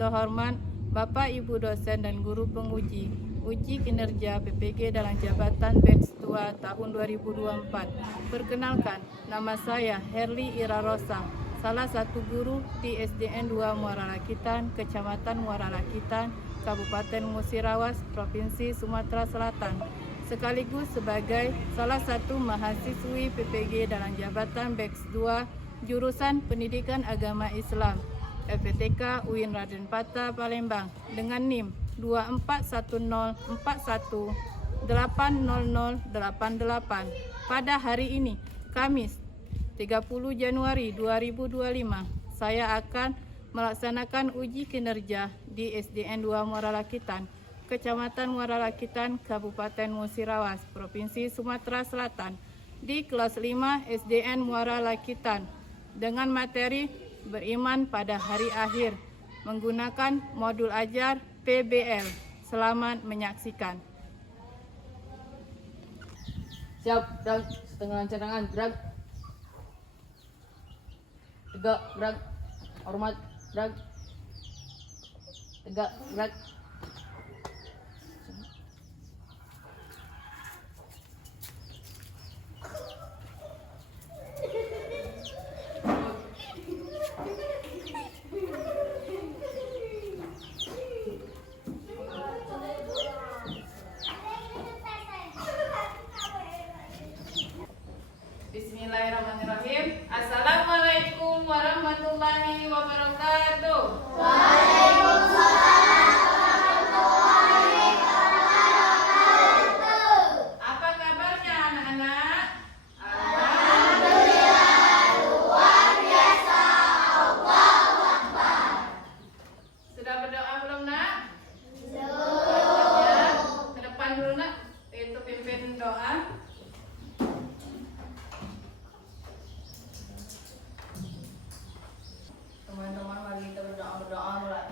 terhormat Bapak Ibu dosen dan guru penguji uji kinerja PPG dalam jabatan batch 2 tahun 2024. Perkenalkan, nama saya Herli Ira Rosa, salah satu guru di SDN 2 Muara Rakitan, Kecamatan Muara Rakitan, Kabupaten Musirawas, Provinsi Sumatera Selatan, sekaligus sebagai salah satu mahasiswi PPG dalam jabatan batch 2 jurusan Pendidikan Agama Islam FPTK UIN Raden Patah Palembang dengan NIM 241041800088 pada hari ini, Kamis 30 Januari 2025. Saya akan melaksanakan uji kinerja di SDN 2 Muara Rakitan, Kecamatan Muara Rakitan, Kabupaten Musirawas, Provinsi Sumatera Selatan di kelas 5 SDN Muara Rakitan dengan materi beriman pada hari akhir menggunakan modul ajar PBL. Selamat menyaksikan. Siap, gerak, setengah cadangan, gerak. Tegak, gerak. Hormat, gerak. Tegak, gerak. Bismillahirrahmanirrahim. Assalamualaikum warahmatullahi wabarakatuh. Apa kabarnya anak-anak? Sudah berdoa belum nak? Ya, ke depan dulu nak. Itu pimpin doa. Teman-teman, mari kita berdoa mulai.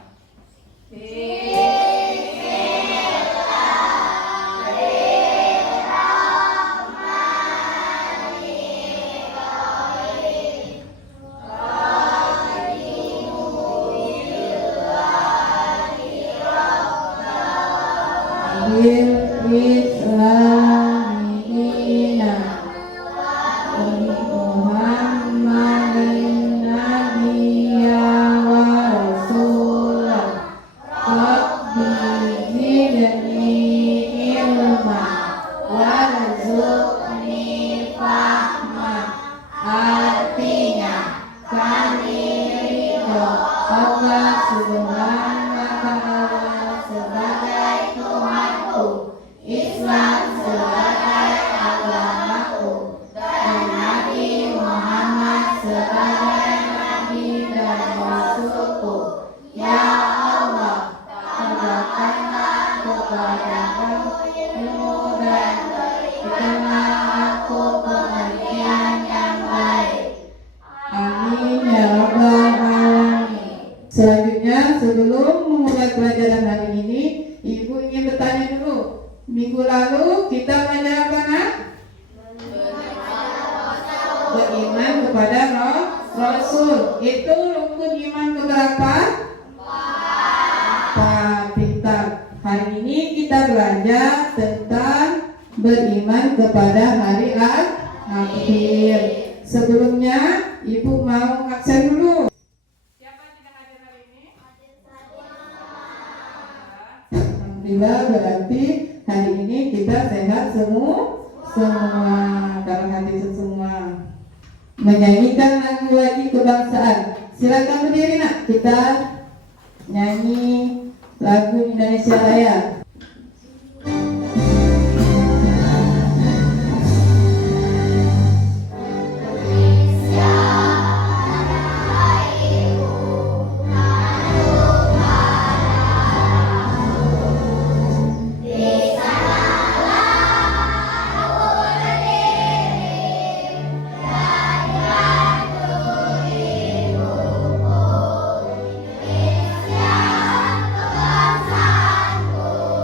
Artinya kami ridho Allah Subhanahu wa Ta'ala sebagai Tuhanku, Islam sebagai agamaku, dan Nabi Muhammad sebagai Nabi dan Rasulku. Ya Allah, tambahkanlah kepada kami ilmu dan berikanlah aku pengertian yang baik. Amin ya rabbal alamin. Selanjutnya, sebelum memulai pelajaran hari ini, Ibu ingin bertanya dulu. Minggu lalu kita belajar apa nak? Beriman kepada Rasul. Itu rukun iman keberapa? 4. Pintar. Hari ini kita belajar tentang beriman kepada hari akhir. Sebelumnya, Ibu mau absen dulu. Siapa yang tidak hadir hari ini? Alhamdulillah, berarti hari ini kita sehat semua karena hadir semua. Menyanyikan lagu lagi kebangsaan. Silakan berdiri nak, kita nyanyi lagu Indonesia Raya. Indonesia, kebangsaan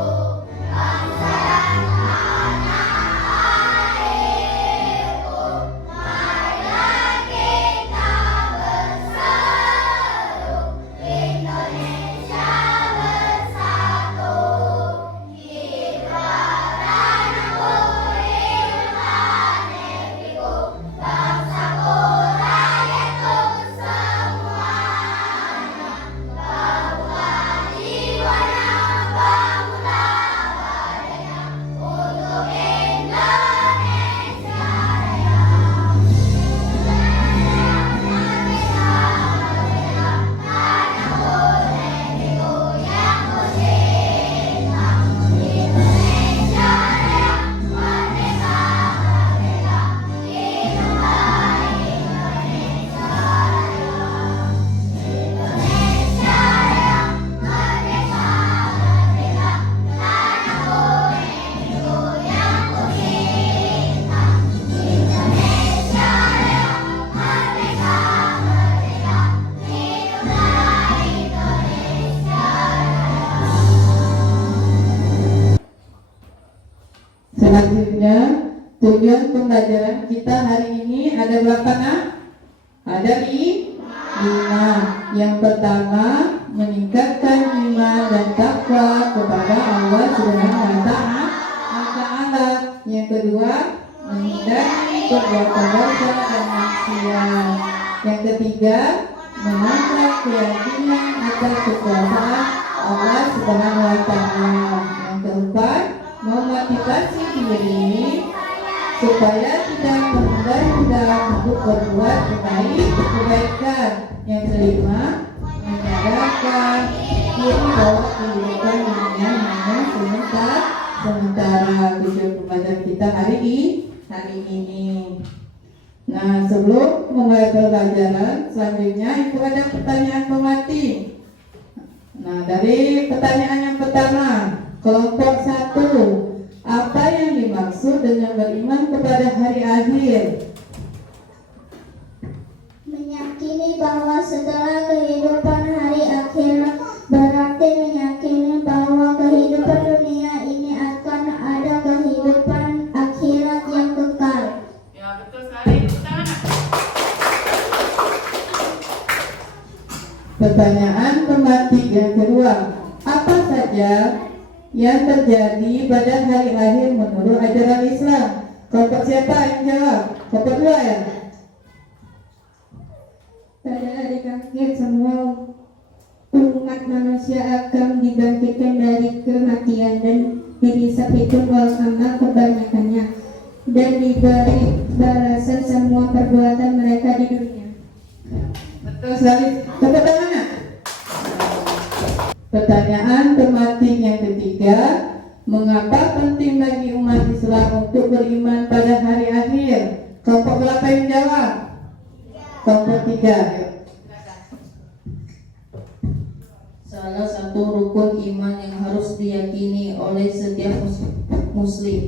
Selanjutnya, tujuan pembelajaran kita hari ini ada berapa nak? Ada 5. Yang pertama, meningkatkan iman dan takwa kepada Allah Subhanahu wa Ta'ala. Yang kedua, menghindari perbuatan dosa dan maksiat. Yang ketiga, menambah keyakinan atas kekuasaan Allah Subhanahu wa Ta'ala. Yang keempat, memotivasi diri supaya tidak menunda-nunda untuk berbuat kebaikan. Yang kelima, menyadarkan diri bahwa kehidupan dunia hanya sementara. Tujuan pembelajaran kita hari ini. Nah, sebelum memulai pembelajaran selanjutnya, itu ada pertanyaan pematik. Nah, dari pertanyaan yang pertama, kelompok 1, apa yang dimaksud dengan beriman kepada hari akhir? Meyakini bahwa setelah kehidupan hari akhirat berarti meyakini bahwa kehidupan dunia ini akan ada kehidupan akhirat yang kekal. Ya, betul sekali. Tepuk tangan, nak. Pertanyaan pematik yang kedua, apa saja yang terjadi pada hari akhir menurut ajaran Islam? Kelompok siapa yang jawab? Kelompok 2 ya? Pada hari akhir semua umat manusia akan dibangkitkan dari kematian dan dihisab hitung amal kebanyakannya dan diberi balasan semua perbuatan mereka di dunia. Betul sekali. Tepuk tangan nak? Pertanyaan tematik yang ketiga, mengapa penting bagi umat Islam untuk beriman pada hari akhir? Kelompok berapa yang jawab? Kelompok 3. Salah satu rukun iman yang harus diyakini oleh setiap muslim.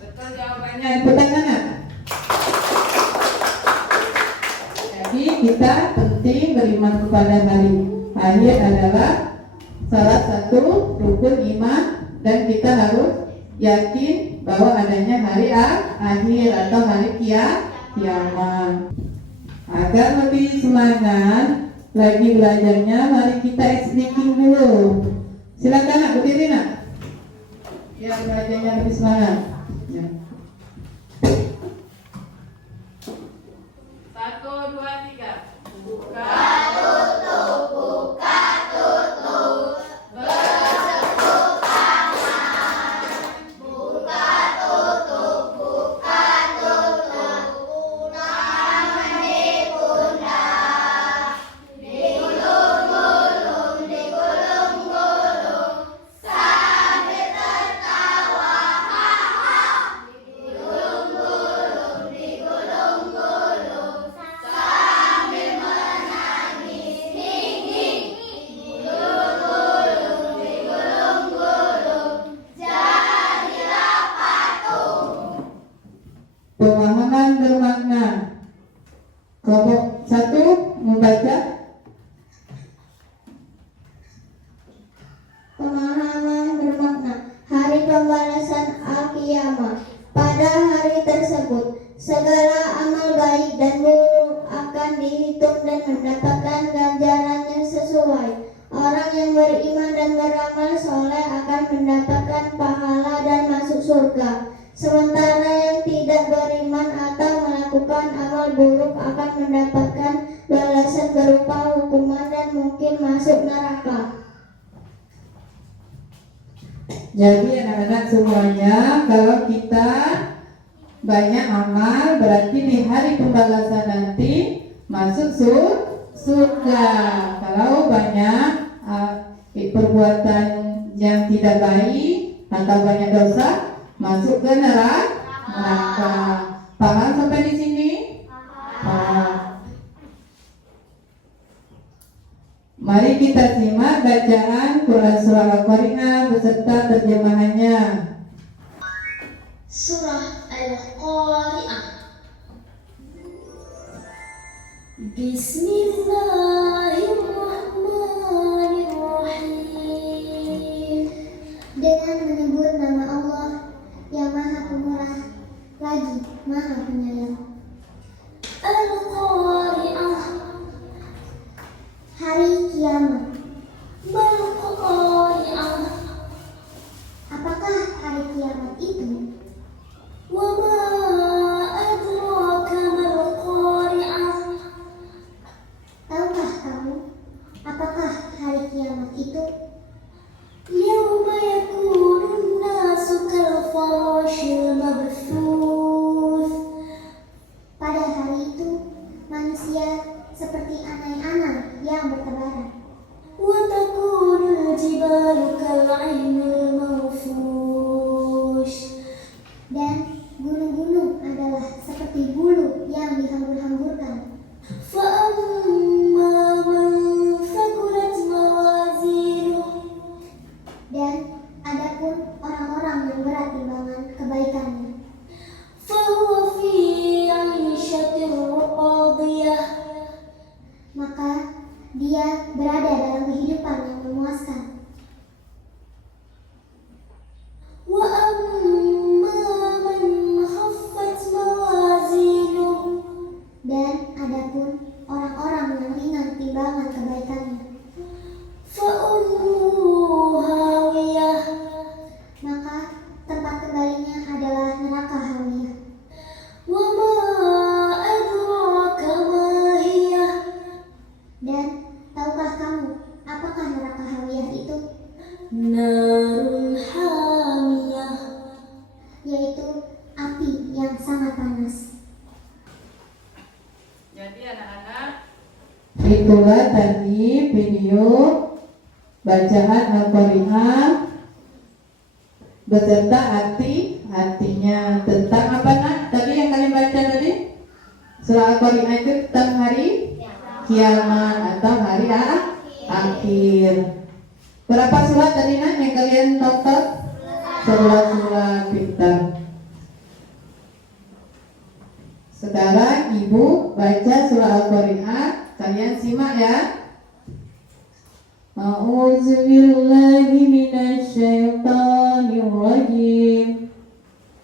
Betul jawabannya. Tepuk tangan nak? Jadi kita penting beriman kepada hari akhir adalah salah satu rukun iman dan kita harus yakin bahwa adanya hari akhir atau hari kiamat. Agar lebih semangat lagi belajarnya, mari kita speaking dulu. Silakan nak, berdiri nak. Biar belajarnya lebih semangat. Ya. 1, 2, 3. Buka. Pemahaman bermakna. Kelompok 1 membaca. Pemahaman bermakna hari pembalasan al-qiyamah. Pada hari tersebut, segala amal baik dan buruk akan dihitung dan mendapatkan ganjarannya sesuai. Orang yang beriman dan beramal soleh akan mendapatkan pahala dan masuk surga. Sementara yang tidak beriman atau melakukan amal buruk akan mendapatkan balasan berupa hukuman dan mungkin masuk neraka. Jadi anak-anak semuanya, kalau kita banyak amal berarti di hari pembalasan nanti masuk surga. Kalau banyak perbuatan yang tidak baik atau banyak dosa, masuk ke neraka. Paham sampai di sini? Mari kita simak bacaan Quran Surah Al-Qari'ah beserta terjemahannya. Surah Al-Qari'ah. Bismillahirrahmanirrahim. Dengan menyebut nama Allah المبثوث. Pada hari itu, manusia seperti anai-anai yang bertebaran. وتكون الجبال كالعهن المنفوش. Dan gunung-gunung adalah seperti bulu yang dihambur-hamburkan. فأما من ثقلت موازينه. Dan adapun orang-orang yang berat timbangan kebaikannya, فهو في عيشة راضية. Maka dia berada dalam kehidupan yang memuaskan. وأما من خفت موازينه. Dan adapun orang-orang yang ringan timbangan kebaikannya, فأمه هاوية. Maka tempat kembalinya adalah neraka hawiyah. وما أدراك ما هي. Dan tahukah kamu apakah neraka hawiyah itu? Narun hamiyah. Yaitu api yang sangat panas. Jadi anak-anak, Itulah tadi video bacaan Al-Qari'ah beserta artinya tentang apa nak? Tadi yang kalian baca tadi? Surah Al-Qari'ah itu tentang hari kiamat atau hari akhir. Berapa surat tadi nak yang kalian total? 11 surat, pintar. Sekarang ibu baca surah Al-Qari'ah, kalian simak ya. A'udzu billahi minasyaitonir rajim.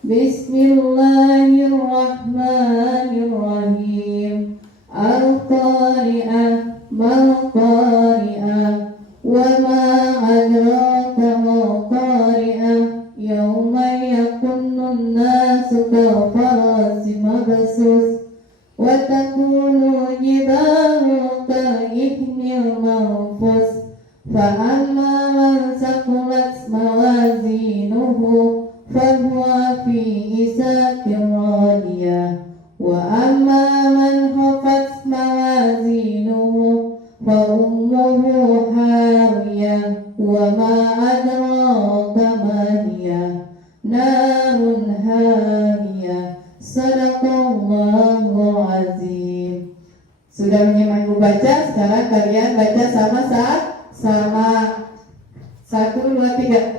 Bismillahirrahmanirrahim. Al-Qari'ah, mal-Qari'ah, wa ma adraka mal-Qari'ah, yawma yakunnun nasu kal-farasi mabsus, wa takunu jibalu kal-ihnil manfus. فأما من ثقلت موازينه فهو في عيشة راضية وأما من خفت موازينه فأمه هاوية وما أدراك ما هي نار هامية. Sadaqallahul azim. Sudah menyimak ibu baca, sekarang kalian baca sama 1, 2, 3.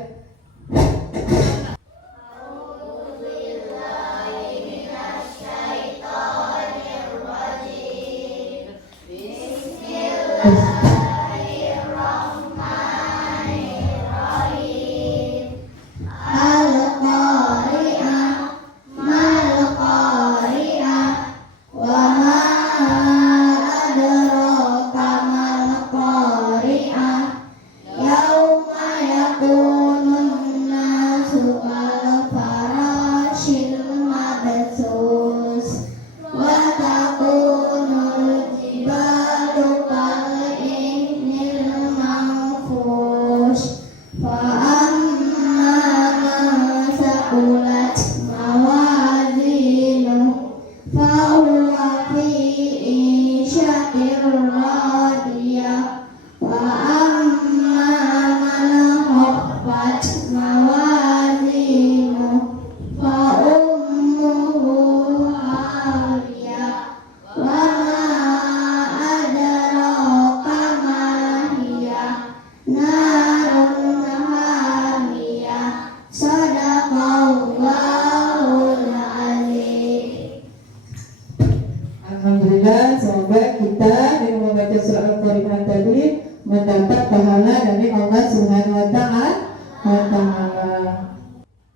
Alhamdulillah, semoga kita dengan membaca surah Al-Qari'ah tadi mendapat pahala dari Allah Subhanahu wa Ta'ala.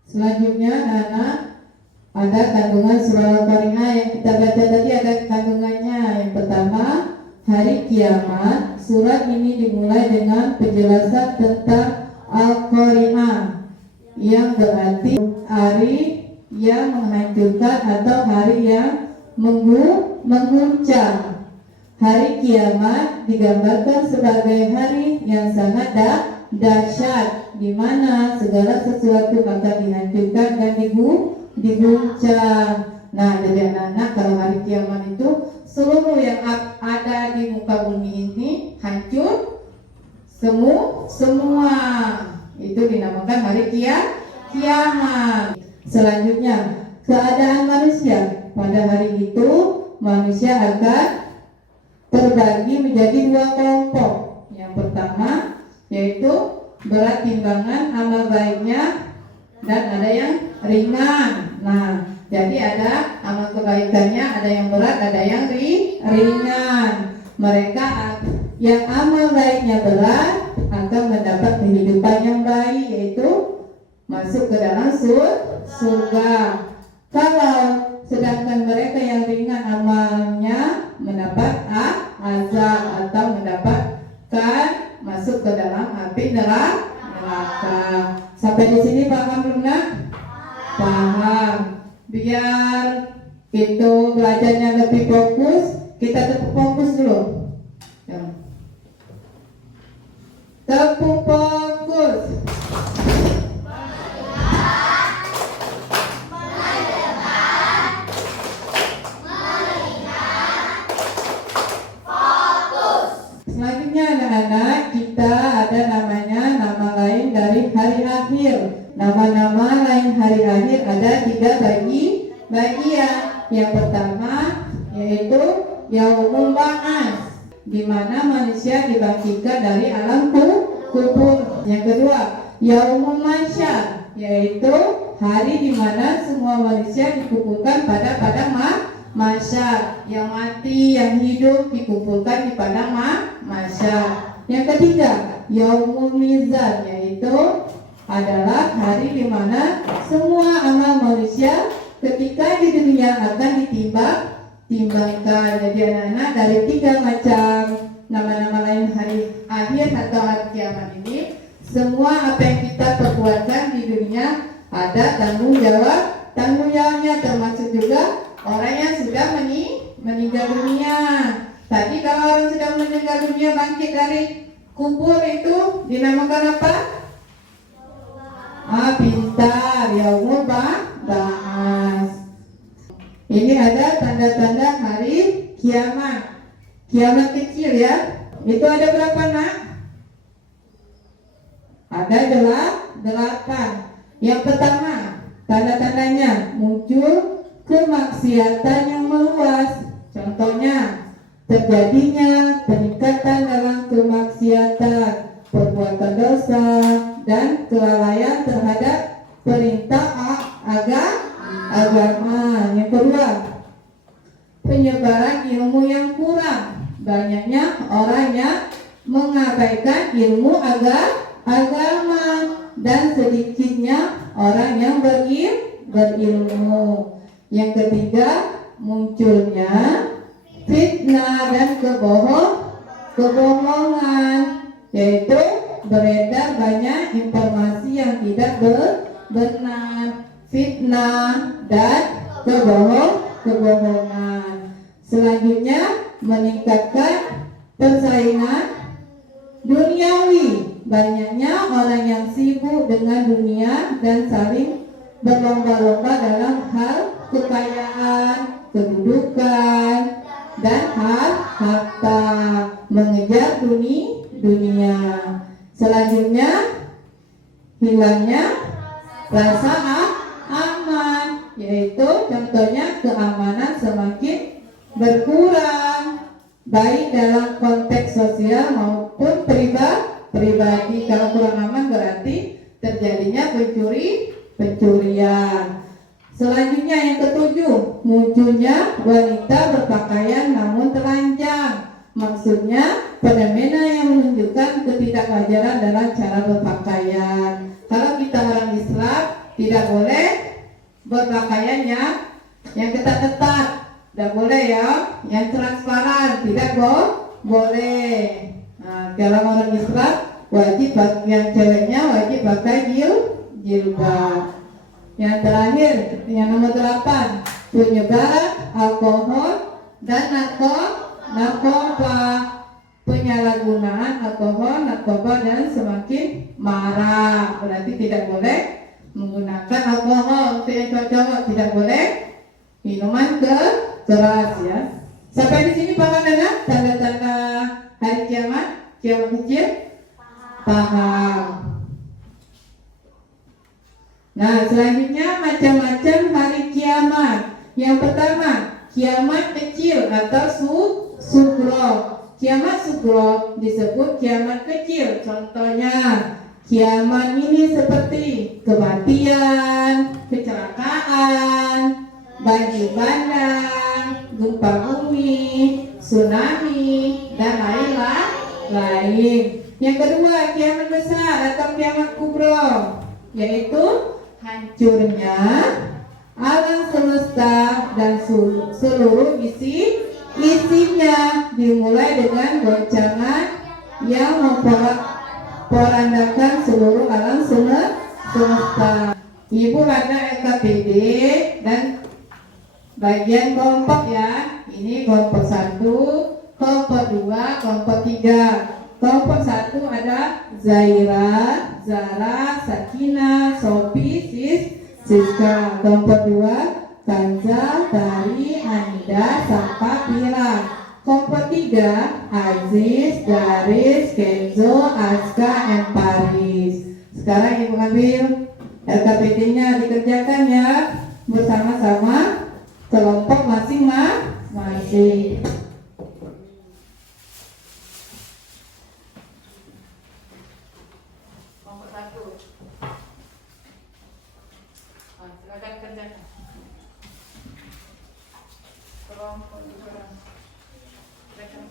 Selanjutnya anak, ada kandungan surah Al-Qari'ah yang kita baca tadi, ada kandungannya. Yang pertama, hari kiamat. Surat ini dimulai dengan penjelasan tentang Al-Qari'ah, yang berarti hari yang menghancurkan atau hari yang mengguncang. Hari kiamat digambarkan sebagai hari yang sangat dahsyat, di mana segala sesuatu akan dihancurkan dan diguncang. Nah, jadi anak-anak, kalau hari kiamat itu seluruh yang ada di muka bumi ini hancur semua. Itu dinamakan hari kiamat. Selanjutnya, keadaan manusia. Pada hari itu manusia akan terbagi menjadi dua kelompok. Yang pertama yaitu berat timbangan amal baiknya dan ada yang ringan. Nah, jadi ada amal kebaikannya, ada yang berat, ada yang ringan. Mereka yang amal baiknya berat akan mendapat kehidupan yang baik, yaitu masuk ke dalam surga. Kalau sedangkan mereka yang ringan amalnya mendapat azab atau mendapatkan masuk ke dalam api neraka. Sampai di sini paham belum nak? Paham. Biar itu belajarnya lebih fokus, kita tetap fokus dulu. Ya. Tepuk fokus. Selanjutnya anak-anak, kita ada namanya nama lain dari hari akhir. Nama-nama lain hari akhir ada 3 bagian. Yang pertama yaitu Yaumul Ba'ats, di mana manusia dibangkitkan dari alam kubur. Yang kedua Yaumul Mahsyar, yaitu hari di mana semua manusia dikumpulkan pada padang mahsyar. Yang mati, yang hidup dikumpulkan di padang mahsyar. Yang ketiga Yaumul Mizan, yaitu adalah hari di mana semua amal manusia ketika di dunia akan ditimbangkan. Jadi anak-anak, dari 3 macam nama-nama lain hari akhir atau hari kiamat ini, semua apa yang kita perbuatkan di dunia ada tanggung jawabnya, termasuk juga orang yang sudah meninggal dunia. Tadi kalau orang sudah meninggal dunia bangkit dari kubur itu dinamakan apa? Pintar, Yaumul Ba'ats. Ini ada tanda-tanda hari kiamat. Kiamat kecil ya. Itu ada berapa nak? Ada 8. Yang pertama, tanda-tandanya muncul kemaksiatan yang meluas. Contohnya, terjadinya peningkatan dalam kemaksiatan, perbuatan dosa, dan kelalaian terhadap perintah agama. Yang kedua, penyebaran ilmu yang kurang. Banyaknya orang yang mengabaikan ilmu agama dan sedikitnya orang yang berilmu. Yang ketiga, munculnya fitnah dan kebohongan, yaitu beredar banyak informasi yang tidak benar, fitnah dan kebohongan. Selanjutnya, meningkatkan persaingan duniawi. Banyaknya orang yang sibuk dengan dunia dan saling berlomba-lomba dalam hal kekayaan, kedudukan, dan harta, mengejar dunia. Selanjutnya, hilangnya rasa aman, yaitu contohnya keamanan semakin berkurang, baik dalam konteks sosial maupun pribadi. Kalau kurang aman berarti terjadinya pencurian. Selanjutnya yang ketujuh, munculnya wanita berpakaian namun telanjang. Maksudnya fenomena yang menunjukkan ketidakwajaran dalam cara berpakaian. Kalau kita orang Islam tidak boleh berpakaian yang ketat-ketat, tidak boleh ya. Yang transparan tidak boleh. Nah, kalau orang Islam wajib, yang ceweknya wajib pakai jilbab. Yang terakhir, yang nomor 8, penyebaran alkohol dan narkoba. penyalahgunaan alkohol, narkoba, dan semakin marah. Berarti tidak boleh menggunakan alkohol. Untuk yang cowok tidak boleh minuman keras ya. Sampai di sini paham dengan tanda-tanda hari kiamat kecil? Paham. Nah, selanjutnya macam-macam hari kiamat. Yang pertama, kiamat kecil atau sugro. Kiamat sugro disebut kiamat kecil. Contohnya, kiamat ini seperti kematian, kecelakaan, banjir bandang, gempa bumi, tsunami, dan lain-lain. Yang kedua, kiamat besar atau kiamat kubro, yaitu hancurnya alam semesta dan seluruh isinya, dimulai dengan goncangan yang memporandakan seluruh alam semesta. Ibu ada LKPD dan bagian kelompok ya. Ini kelompok 1, kelompok 2, kelompok 3. Kelompok 1 ada Zaira, Zara, Sakina, Sophie, Siska. Kelompok 2 Kanza, Tari, Anida, Sampa, Pira. Kelompok 3 Aziz, Daris, Kenzo, Aska, and Paris. Sekarang ibu ambil LKPD-nya, dikerjakan ya bersama-sama kelompok masing-masing. Kelompok 1. Silakan kerjakan. Kelompok 2. Silakan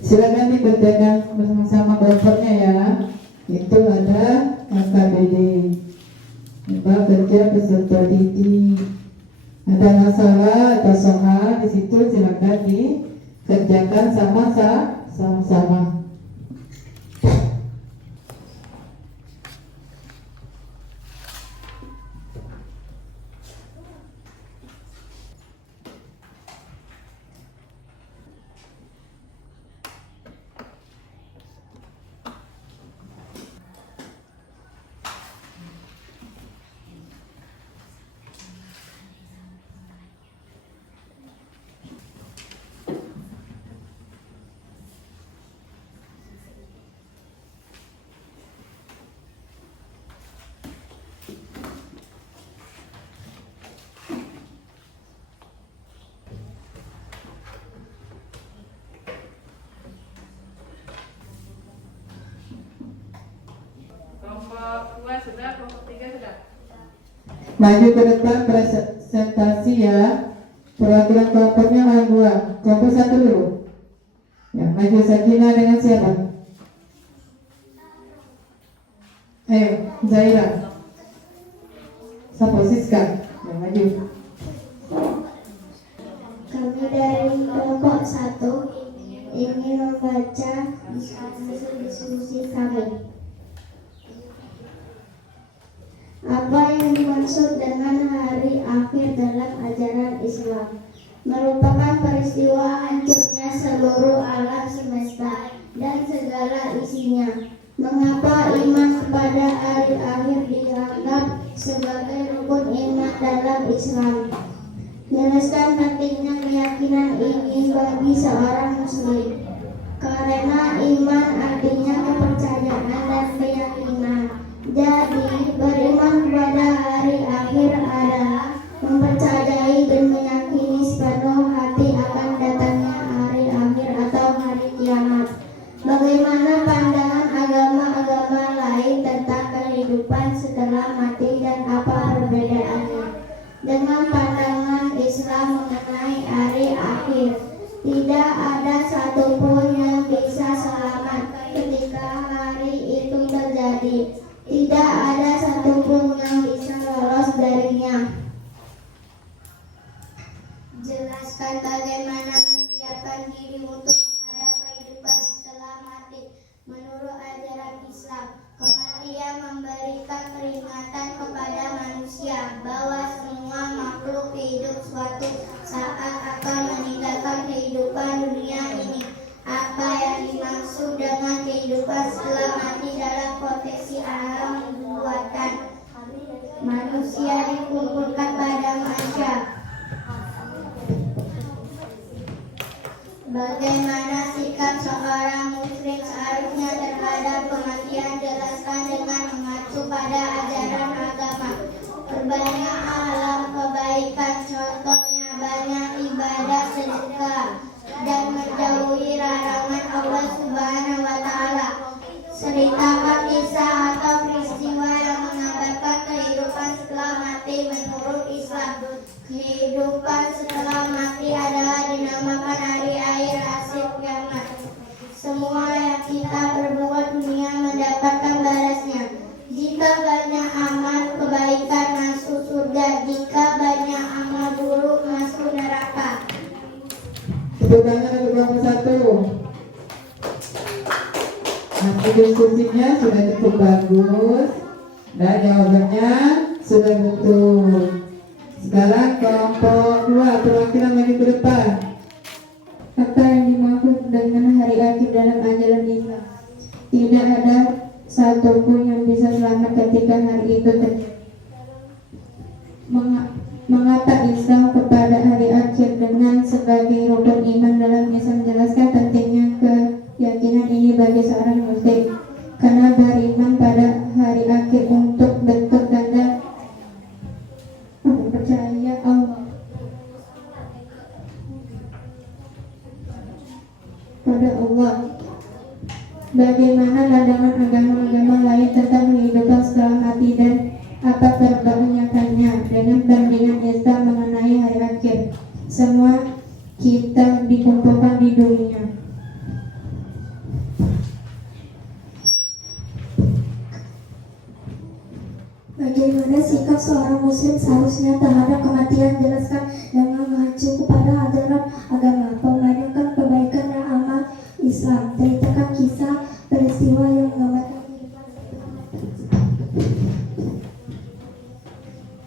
silakan dikerjakan bersama-sama kelompoknya ya. Itu ada LKPD, kerja peserta didik. Ada masalah atau soal di situ, silakan dikerjakan sama-sama. Kelompok 2 sudah, kelompok 3 sudah. Maju ke depan presentasi ya. Perwakilan kelompoknya yang 2. Kelompok 1 dulu. Ya, maju Sakina dengan siapa? Ayo, Zaira. Siapa? Siska. Ya, maju. Kami dari kelompok 1 ingin membaca hasil diskusi kami. Apa yang dimaksud dengan hari akhir dalam ajaran Islam? Merupakan peristiwa hancurnya seluruh alam semesta dan segala isinya. Mengapa iman kepada hari akhir dianggap sebagai rukun iman dalam Islam? Jelaskan pentingnya keyakinan ini bagi seorang muslim. Karena iman artinya kepercayaan dan keyakinan. Jadi, beriman kepada hari akhir adalah mempercayai dan meyakini sepenuh hati akan datangnya hari akhir atau hari kiamat. Bagaimana pandangan agama-agama lain tentang kehidupan setelah mati dan apa perbedaannya dengan pandangan Islam mengenai hari akhir? Tidak ada kehidupan setelah mati dalam konteks alam buatan manusia dikumpulkan pada manusia. Bagaimana sikap seorang muslim seharusnya terhadap kematian? Jelaskan dengan mengacu pada ajaran agama. Perbanyak alam kebaikan, contohnya banyak ibadah sedekah dan menjauhi larangan Allah Subhanahu wa Ta'ala. Ceritakan kisah atau peristiwa yang menggambarkan kehidupan setelah mati menurut Islam. Kehidupan setelah mati adalah dinamakan hari akhir hasil kiamat. Semua yang kita perbuat dunia mendapatkan balasnya. Jika banyak amal kebaikan masuk surga, jika banyak amal buruk masuk neraka. Tepuk tangan untuk kelompok 1. Nanti diskusinya sudah cukup bagus dan jawabannya sudah betul. Sekarang kelompok 2 perwakilan maju ke depan. Apa yang dimaksud dengan hari akhir dalam ajaran Islam? Tidak ada satupun yang bisa selamat ketika hari itu terjadi. Mengapa Islam kepada hari akhir dengan sebagai rukun iman dalam Islam? Jelaskan pentingnya keyakinan ini bagi seorang muslim. Karena beriman pada hari akhir untuk bentuk tanda percaya Allah pada Allah. Bagaimana pandangan agama-agama lain tentang kehidupan setelah mati dan apa perbandingannya dengan bandingan Islam mengenai hari akhir? Semua kita dikumpulkan di dunia. Bagaimana sikap seorang muslim seharusnya terhadap kematian? Jelaskan dengan mengacu kepada ajaran agama. Perbanyakan kebaikan dan amal Islam. Ceritakan kisah peristiwa yang menggambarkan kehidupan setelah mati.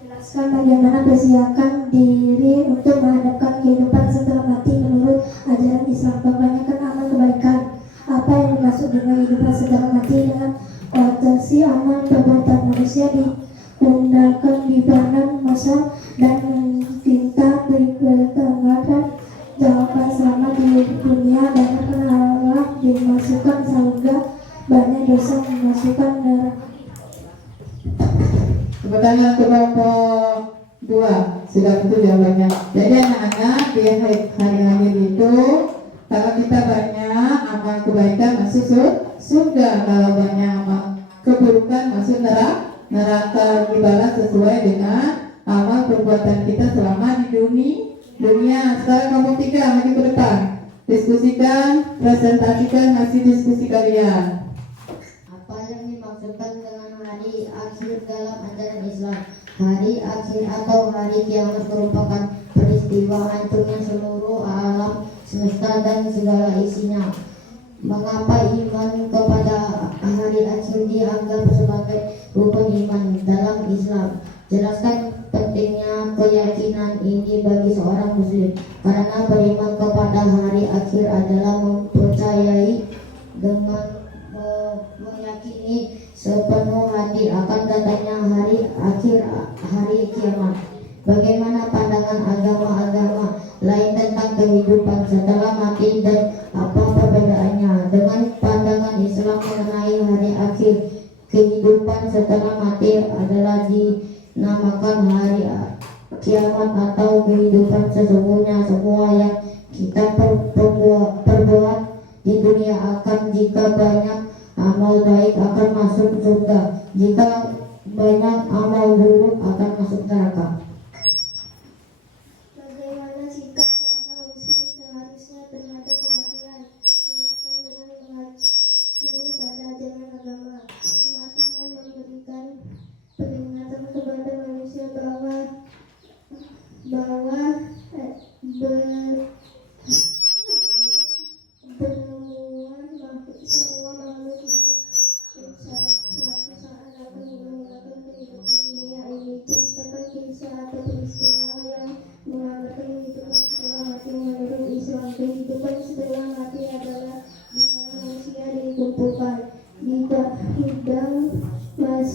Jelaskan bagaimana persiapkan diri untuk menghadapkan kehidupan setelah mati menurut ajaran Islam. Perbanyakan amal kebaikan. Apa yang dimaksud dengan kehidupan setelah mati? Dengan konteks amal perbuatan manusia diundangkan di badan masa dan meminta bertanggapan jawaban selama di dunia. Banyak Allah dimasukkan surga, banyak dosa dimasukkan neraka. Pertanyaan untuk kelompok 2 sudah betul jawabannya. Jadi anak-anak di hari akhir itu kalau kita banyak amal kebaikan masuk surga, kalau banyak amal keburukan masuk neraka, dibalas sesuai dengan amal perbuatan kita selama di dunia. Sekarang kelompok 3 maju ke depan. Diskusikan, presentasikan hasil diskusi kalian. Apa yang dimaksudkan dengan hari akhir dalam ajaran Islam? Hari akhir atau hari kiamat merupakan peristiwa hancurnya seluruh alam semesta dan segala isinya. Mengapa iman kepada hari akhir dianggap sebagai rukun iman dalam Islam? Jelaskan pentingnya keyakinan ini bagi seorang muslim. Karena beriman kepada hari akhir adalah mempercayai dengan meyakini sepenuh hati akan datangnya hari akhir, hari kiamat. Bagaimana pandangan agama-agama lain tentang kehidupan setelah mati dan apa perbedaannya dengan pandangan Islam mengenai hari akhir? Kehidupan setelah mati adalah dinamakan hari kiamat atau kehidupan sesungguhnya. Semua yang kita perbuat di dunia akan, jika banyak amal baik akan masuk surga, jika banyak amal buruk akan masuk neraka. Bagaimana sikap seorang muslim seharusnya terhadap kematian? Jelaskan dengan mengacu pada ajaran agama. Kematian memberikan peringatan kepada manusia bahwa semua makhluk hidup suatu saat akan meninggalkan kehidupan dunia ini. Ceritakan kisah atau peristiwa yang menggambarkan kehidupan setelah mati menurut Islam. Kehidupan setelah mati adalah di mana manusia dikumpulkan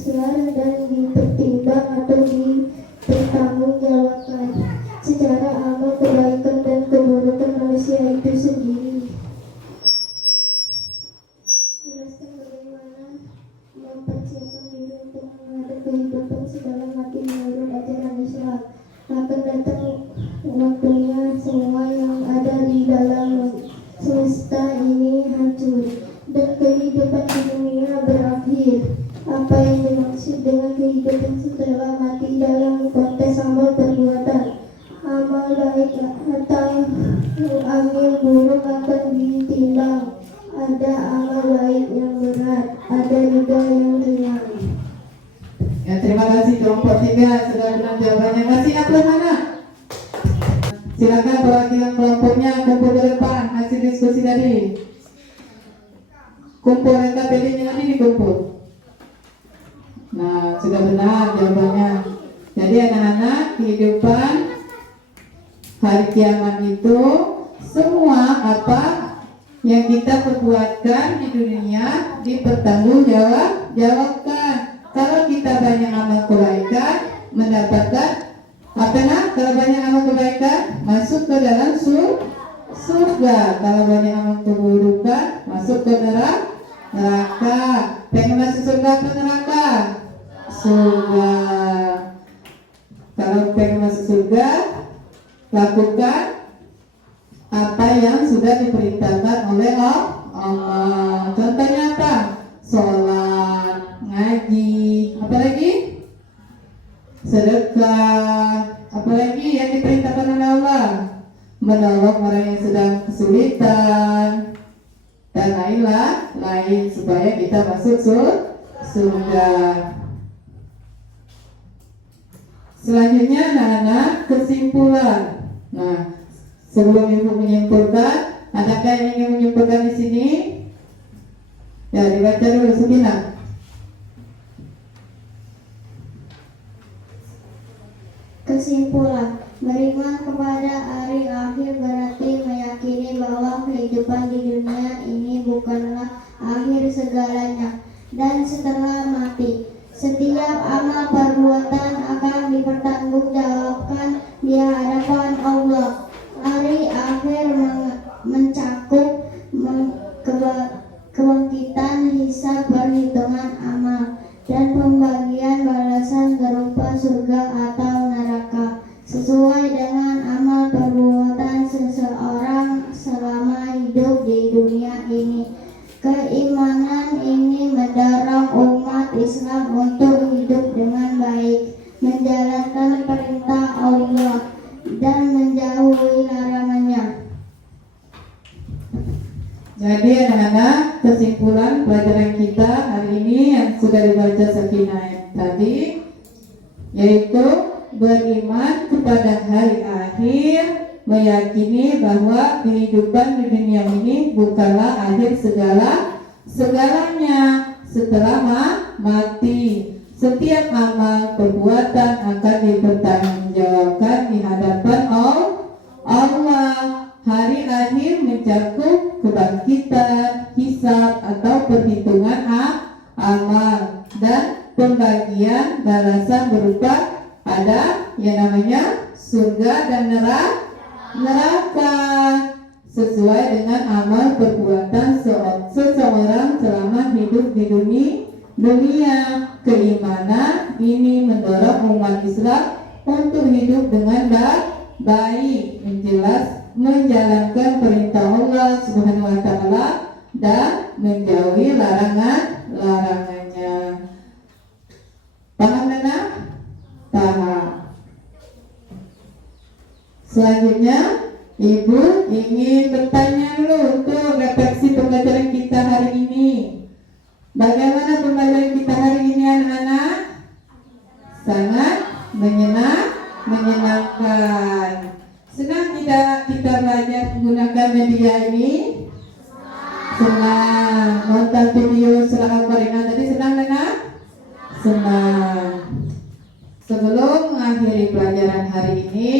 besar dan dipertimbang atau dipertanggungjawabkan secara amal kebaikan dan keburukan manusia itu sendiri. Jelaskan bagaimana mempersiapkan diri untuk menghadapi kehidupan sedalam mati menurut ajaran Islam. Akan datang waktunya semua yang ada di dalam semesta ini hancur dan kehidupan di dunia berakhir. Apa yang dimaksud dengan kehidupan setelah mati dalam konteks amal perbuatan, amal baik atau amal buruk akan ditimbang. Ada amal baik yang berat, ada juga yang ringan. Ya, terima kasih kelompok 3 sudah benar jawabannya. Masih apa mana? Silakan perwakilan kelompoknya kumpul ke depan hasil diskusi tadi. Kumpul RKPD-nya nanti dikumpul. Nah, sudah benar jawabannya. Jadi anak-anak, kehidupan hari kiamat itu semua apa yang kita perbuatkan di dunia dipertanggungjawabkan. Kalau kita banyak amal kebaikan, mendapatkan apa nak? Kalau banyak amal kebaikan, masuk ke dalam surga. Kalau banyak amal keburukan, masuk ke neraka. Pengen masuk surga atau neraka? Surga. Kalau pengen masuk surga, lakukan apa yang sudah diperintahkan oleh Allah. Contohnya apa? Sholat, ngaji, apa lagi? Sedekah, apa lagi yang diperintahkan oleh Allah? Menolong orang yang sedang kesulitan dan lain supaya kita masuk surga. Selanjutnya anak-anak kesimpulan. Nah, sebelum ibu menyimpulkan, adakah yang ingin menyimpulkan di sini? Ya, dibaca dulu Sukina. Kesimpulan, beriman kepada hari akhir berarti meyakini bahwa kehidupan di dunia ini bukanlah akhir segalanya, dan setelah mati setiap amal perbuatan akan dipertanggungjawabkan di hadapan Allah. Hari akhir mencakup kebangkitan, hisab, perhitungan amal, dan pembagian balasan berupa surga atau neraka sesuai dengan amal perbuatan seseorang selama hidup di dunia ini. Keimanan ini mendorong umat Islam untuk hidup dengan baik, menjalankan perintah Allah dan menjauhi larangannya. Jadi anak-anak, kesimpulan pelajaran kita hari ini yang sudah dibaca Sakinah tadi, yaitu beriman kepada hari akhir, meyakini bahwa kehidupan di dunia ini bukanlah akhir segalanya. Setelah mati, setiap amal perbuatan akan dipertanggungjawabkan di hadapan Allah. Hari akhir mencakup kebangkitan, hisab atau perhitungan amal, dan pembagian balasan berupa ada yang namanya surga dan neraka sesuai dengan amal perbuatan seseorang selama hidup di dunia. Keimanan ini mendorong umat Islam untuk hidup dengan baik, menjalankan perintah Allah Subhanahu wa taala dan menjauhi larangannya. Paham benar? Paham. Selanjutnya, Ibu ingin bertanya dulu untuk refleksi pembelajaran kita hari ini. Bagaimana pembelajaran kita hari ini anak-anak? Sangat menyenangkan. Senang tidak kita belajar menggunakan media ini? Senang. Nonton video surah Al-Qari'ah tadi senang dengar? Senang. Sebelum mengakhiri pelajaran hari ini,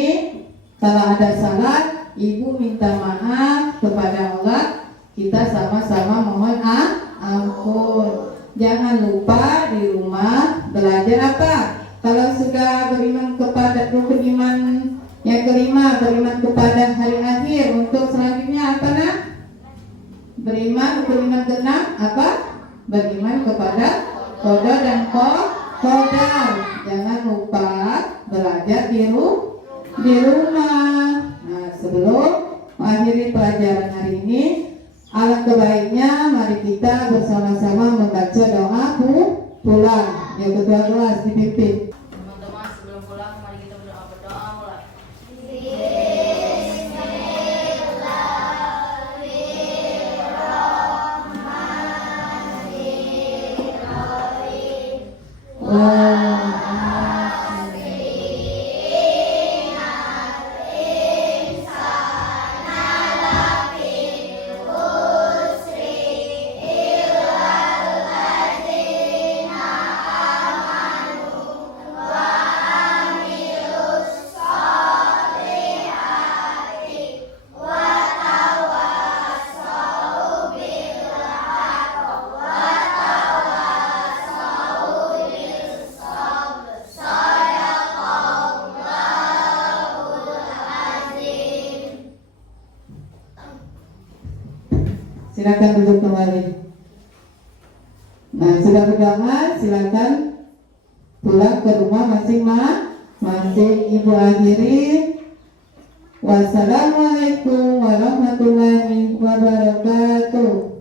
kalau ada salah, Ibu minta maaf kepada Allah. Kita sama-sama mohon ampun. Jangan lupa di rumah belajar apa? Kalau sudah beriman kepada rukun iman yang kelima, beriman kepada hari akhir. Untuk selanjutnya apa nak? Beriman, rukun iman keenam apa? Beriman kepada qada dan qadar. Jangan lupa belajar di rumah. Nah, sebelum mengakhiri pelajaran hari ini, alangkah baiknya mari kita bersama-sama membaca doa pulang. Ya, ketua kelas dipimpin. Teman-teman, sebelum pulang mari kita berdoa mulai. Silakan duduk kembali. Nah, sudah berdoa, silakan pulang ke rumah masing-masing. Ibu akhiri. Wassalamualaikum warahmatullahi wabarakatuh.